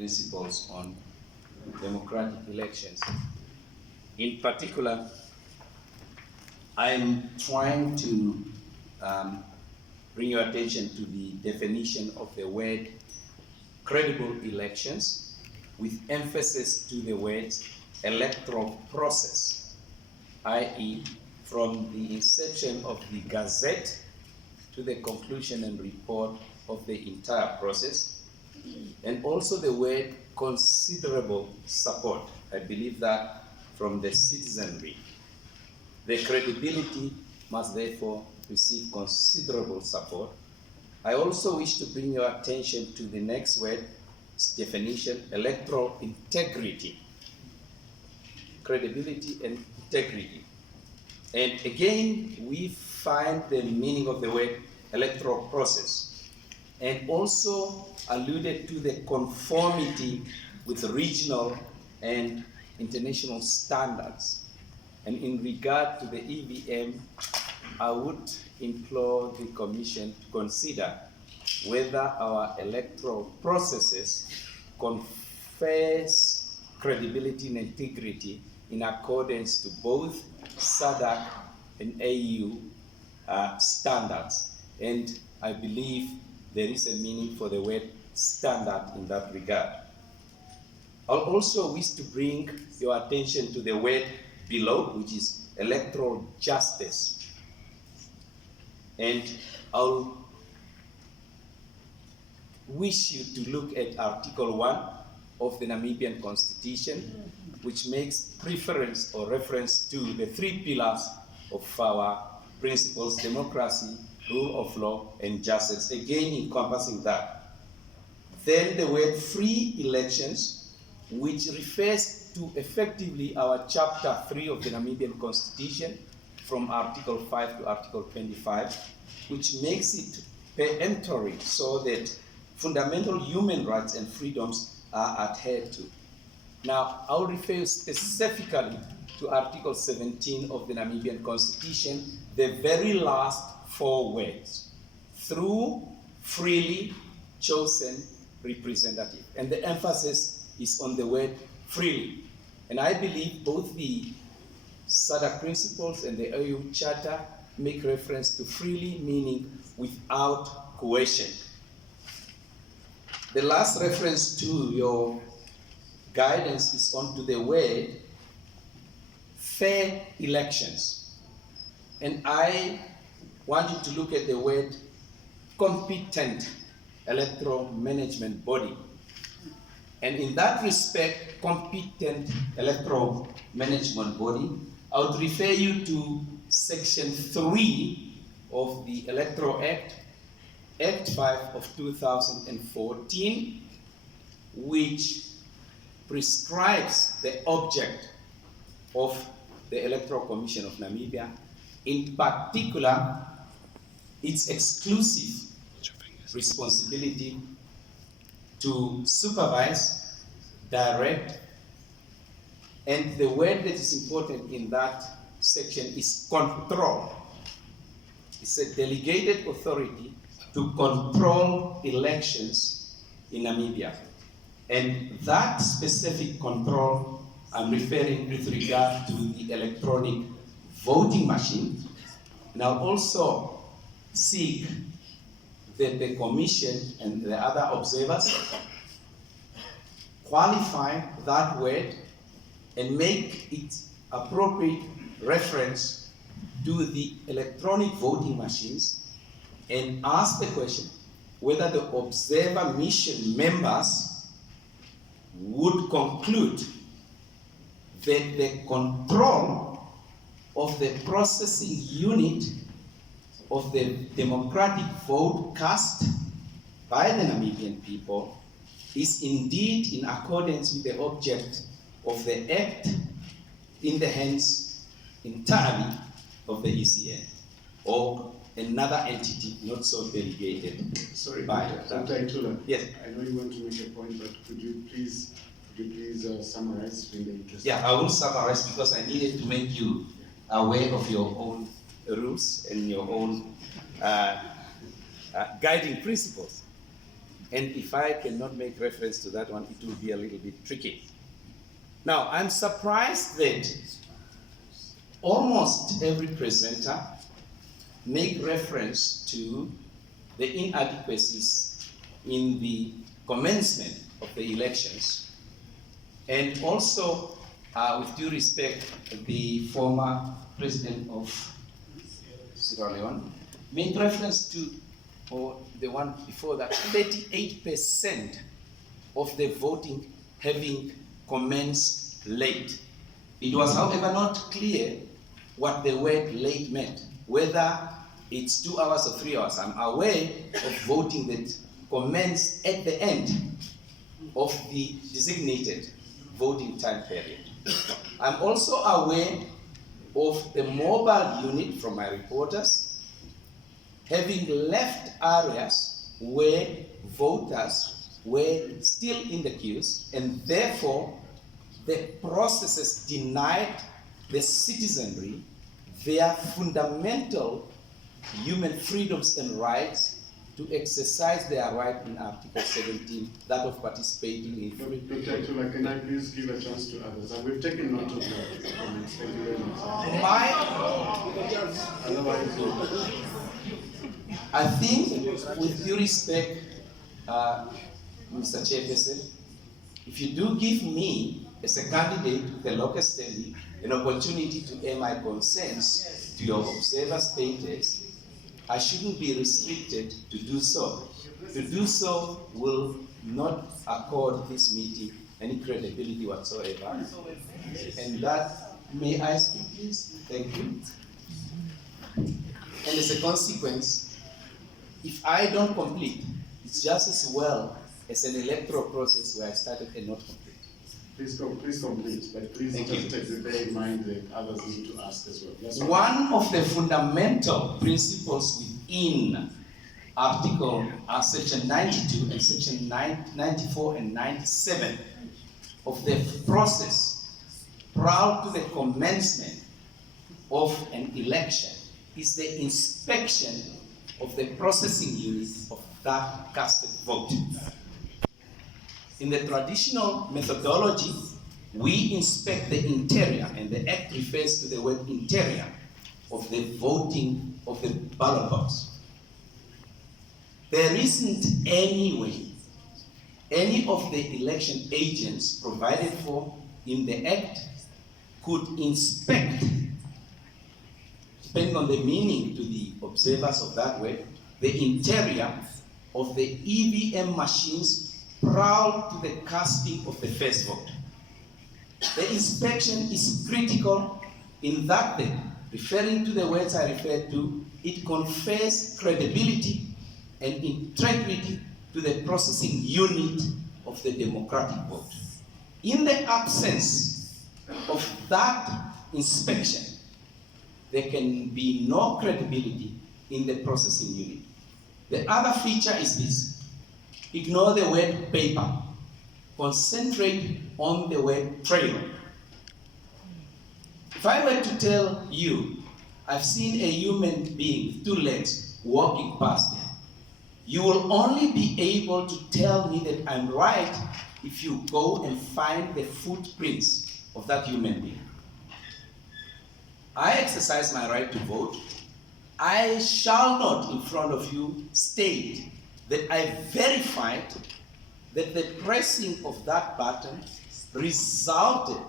principles on democratic elections. In particular, I'm trying to bring your attention to the definition of the word credible elections, with emphasis to the words electoral process, i.e. from the inception of the Gazette to the conclusion and report of the entire process, and also the word considerable support. I believe that from the citizenry. The credibility must therefore receive considerable support. I also wish to bring your attention to the next word, definition, electoral integrity. Credibility and integrity. And again, we find the meaning of the word electoral process, and also alluded to the conformity with regional and international standards. And in regard to the EVM, I would implore the Commission to consider whether our electoral processes confers credibility and integrity in accordance to both SADC and AU standards. And I believe there is a meaning for the word standard in that regard. I'll also wish to bring your attention to the word below, which is electoral justice. And I'll wish you to look at Article 1 of the Namibian Constitution, which makes preference or reference to the three pillars of our principles: democracy, rule of law, and justice, again encompassing that. Then the word free elections, which refers to effectively our Chapter 3 of the Namibian Constitution, from Article 5 to Article 25, which makes it peremptory so that fundamental human rights and freedoms are adhered to. Now, I'll refer you specifically to Article 17 of the Namibian Constitution, the very last four words: through freely chosen representative. And the emphasis is on the word freely. And I believe both the SADC principles and the AU Charter make reference to freely, meaning without coercion. The last reference to your guidance is onto the word fair elections. And I want you to look at the word competent electoral management body. And in that respect, competent electoral management body, I would refer you to Section 3 of the Electoral Act, Act 5 of 2014, which prescribes the object of the Electoral Commission of Namibia, in particular, its exclusive responsibility to supervise, direct, and the word that is important in that section is control. It's a delegated authority to control elections in Namibia. And that specific control, I'm referring with regard to the electronic voting machine. And I'll also seek that the Commission and the other observers qualify that word and make it appropriate reference to the electronic voting machines, and ask the question whether the observer mission members would conclude that the control of the processing unit of the democratic vote cast by the Namibian people is indeed in accordance with the object of the Act, in the hands entirely of the ECN or another entity not so delegated. Sorry, by Dr. Itula. Yes. I know you want to make a point, but could you please summarize in the interest? Yeah, I will summarize because I needed to make you aware of your own rules and your own guiding principles. And if I cannot make reference to that one, it will be a little bit tricky. Now, I'm surprised that almost every presenter make reference to the inadequacies in the commencement of the elections, and also, with due respect, the former president of Sierra Leone made reference to, or the one before that, 38% of the voting having commenced late. It was, however, not clear what the word late meant, whether it's 2 hours or 3 hours. I'm aware of voting that commenced at the end of the designated voting time period. I'm also aware of the mobile unit from my reporters having left areas where voters were still in the queues, and therefore the processes denied the citizenry their fundamental human freedoms and rights to exercise their right in Article 17, that of participating in free. Dr. Itula, can I please give a chance to others? And we've taken note of that comments. Thank you very much. Otherwise, I think, with due respect, Mr. Chairperson, if you do give me, as a candidate with the locus standi, an opportunity to air my concerns to your observer status, I shouldn't be restricted to do so. To do so will not accord this meeting any credibility whatsoever. And that, may I speak, please? Thank you. And as a consequence, if I don't complete, it's just as well as an electoral process where I started and not complete. please complete, but please just bear in mind that others need to ask as well. Yes, one of the fundamental principles within Article Section 92 and Section 94 and 97 of the process prior to the commencement of an election is the inspection of the processing unit of that casted vote. In the traditional methodology, we inspect the interior, and the Act refers to the word interior of the voting of the ballot box. There isn't any way any of the election agents provided for in the Act could inspect, depending on the meaning to the observers of that word, the interior of the EVM machines prior to the casting of the first vote. The inspection is critical in that, referring to the words I referred to, it confers credibility and integrity to the processing unit of the democratic vote. In the absence of that inspection, there can be no credibility in the processing unit. The other feature is this: ignore the word paper, concentrate on the word trail. If I were to tell you, I've seen a human being with 2 legs walking past there, you will only be able to tell me that I'm right if you go and find the footprints of that human being. I exercise my right to vote. I shall not, in front of you, state that I verified that the pressing of that button resulted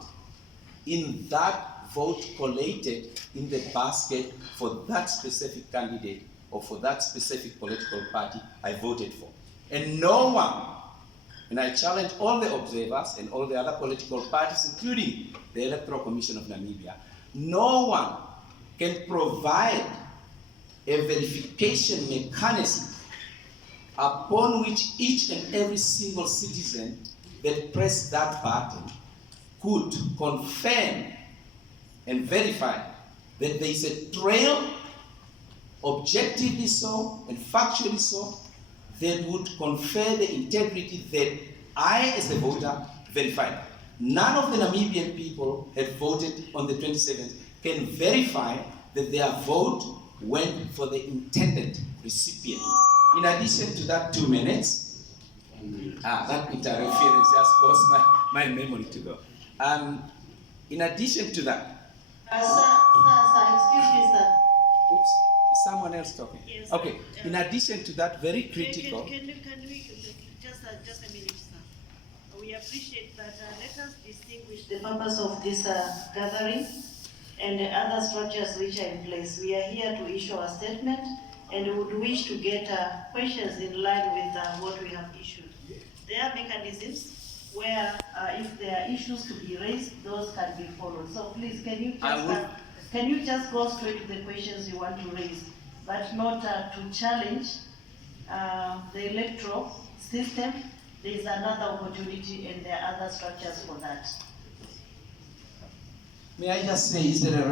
in that vote collated in the basket for that specific candidate or for that specific political party I voted for. And no one, and I challenge all the observers and all the other political parties, including the Electoral Commission of Namibia, no one can provide a verification mechanism upon which each and every single citizen that pressed that button could confirm and verify that there is a trail, objectively so and factually so, that would confer the integrity that I, as a voter, verified. None of the Namibian people have voted on the 27th can verify that their vote went for the intended recipient. In addition to that 2 minutes, That interference just caused my memory to go. In addition to that, Sir, excuse me, sir. oops, is someone else talking? Yes. Okay. In addition to that, very critical. Can we just a minute, sir? We appreciate that. Let us distinguish The purpose of this gathering and the other structures which are in place. We are here to issue a statement and would wish to get questions in line with what we have issued. There are mechanisms where if there are issues to be raised, those can be followed. So please, can you just go straight to the questions you want to raise, but not to challenge the electoral system. There is another opportunity and there are other structures for that. May I just say, is there a